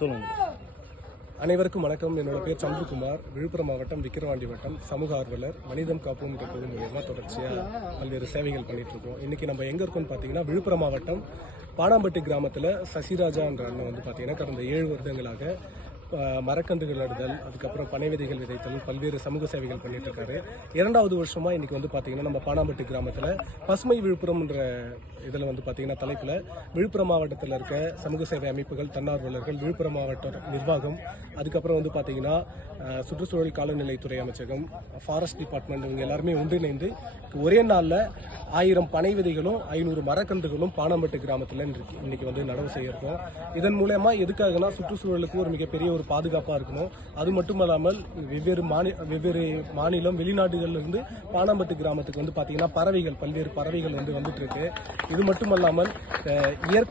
சொல்லுங்க. அனைவருக்கும் வணக்கம். என்னோட பேர் சந்திரகுமார். விழுப்புரம் மாவட்டம் விக்கிரவாண்டி வட்டம் சமூக ஆர்வலர். மனிதம் காப்போம் என்ற குழு மூலியமாக தொடர்ச்சியாக பல்வேறு சேவைகள் பண்ணிட்டு இருக்கோம். இன்னைக்கு நம்ம எங்க இருக்கோம்னு பார்த்தீங்கன்னா விழுப்புரம் மாவட்டம் பாணாம்பட்டி கிராமத்தில் சசிராஜா என்ற அண்ணன் வந்து பார்த்தீங்கன்னா கடந்த 7 வருடங்களாக மரக்கன்றுகள் நடுதல், அதுக்கப்புறம் பனை விதைகள் விதைத்தல், பல்வேறு சமூக சேவைகள் பண்ணிட்டு இருக்காரு. 2வது வருஷமா இன்னைக்கு வந்து பார்த்தீங்கன்னா நம்ம பாணாம்பட்டி கிராமத்தில் பசுமை விழுப்புரம்ன்ற இதில் வந்து பார்த்தீங்கன்னா தலைப்பில் விழுப்புரம் மாவட்டத்தில் இருக்க சமூக சேவை அமைப்புகள், தன்னார்வலர்கள், விழுப்புரம் மாவட்ட நிர்வாகம், அதுக்கப்புறம் வந்து பார்த்தீங்கன்னா சுற்றுச்சூழல் காலநிலைத்துறை அமைச்சகம், ஃபாரஸ்ட் டிபார்ட்மெண்ட் இவங்க எல்லாருமே ஒன்றிணைந்து ஒரே நாளில் 1000 பனை விதைகளும் 500 மரக்கன்றுகளும் பாணாம்பட்டி கிராமத்தில் இன்னைக்கு வந்து நடவு செய்ய இருக்கோம். இதன் மூலமா எதுக்காகனா சுற்றுச்சூழலுக்கு ஒரு மிகப்பெரிய ஒரு பாதுகாப்பாக இருக்கணும். அது மட்டும் இல்லாமல் வெவ்வேறு மாநிலம் வெளிநாடுகள்ல இருந்து பாணாம்பட்டி கிராமத்துக்கு வந்து பார்த்தீங்கன்னா பறவைகள், பல்வேறு பறவைகள் வந்துட்டு இருக்கு. இது மட்டுமல்லாமல் இயற்கை